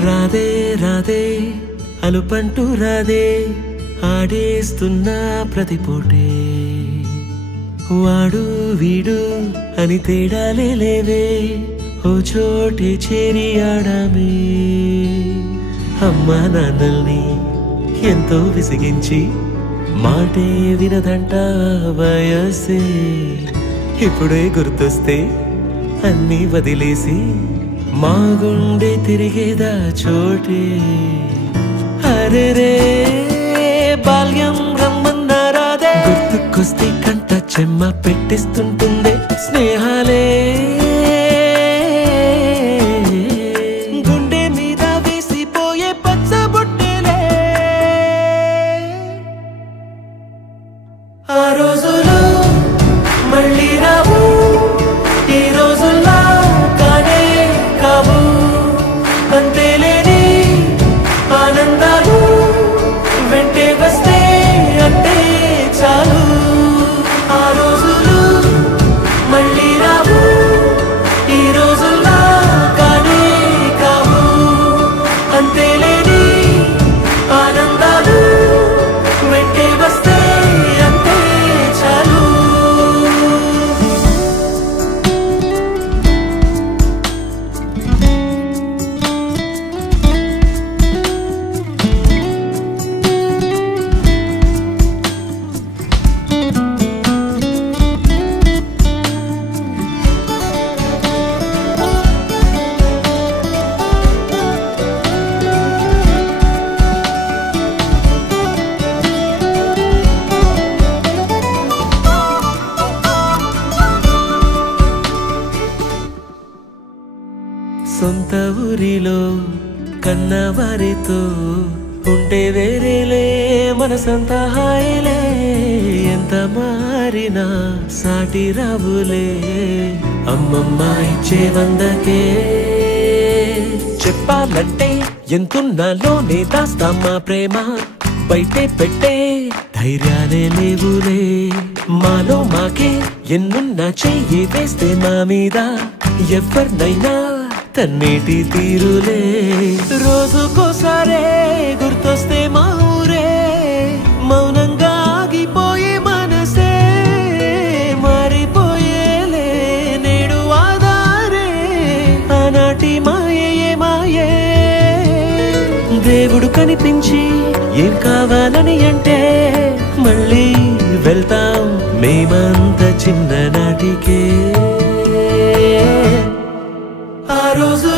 రాదే రాదే అలుపంటూ రాదే ఆడేస్తున్నా ప్రతి పూటే వాడు వీడు అని తేడాలే లేవే ఓ చోటే చేరి ఆడామే అమ్మా నాన్నల్ని ఎంతో విసిగించి మాటే వినదంట వయసే ఇప్పుడే గుర్తొస్తే అన్నీ వదిలేసి మా గుండె తిరిగేదా చోటే అరే రే బాల్యం రమ్మన్నారాదే గుర్తుకొస్తే కంట చెమ్మ పెట్టిస్తుంటుందే స్నేహాలే గుండె మీద వేసిపోయే పచ్చబొట్టెలే ఆ రోజులు మళ్ళీ రావు ఈ రోజుల్లా కానే కావు అంతేలేని ఆనందాలు వెంటే వస్తే అంటే చాలు ఆ రోజులు మళ్ళీ రావు ఈ రోజుల్లా కానే కావు అంతేలేని ఆనందాలు వెంటే వస్తే అంటే చాలు సొంత ఊరిలో కన్నవారితో ఉంటే వేరేలే మనసంతా హాయిలే ఎంత మారినా సాటి రావులే అమ్మమ్మ ఇచ్చే వందకే చెప్పాలంటే ఎంతున్నాలోనే దాస్తామా ప్రేమ బయటే పెట్టే ధైర్యాలే లేవులే మాలో మాకే ఎన్నున్నా చెయ్యి వేస్తే మా మీద ఎవరినైనా తన్నేటి తీరులే రోజుకోసారే గుర్తొస్తే మా ఊరే మౌనంగా ఆగిపోయే మనసే మారిపోయేలే నేడు ఆధారే ఆనాటి మాయే మాయే దేవుడు కనిపించి ఏం కావాలని అంటే మళ్ళీ వెళ్తాం మేమంత చిన్ననాటికే ఆ రోజు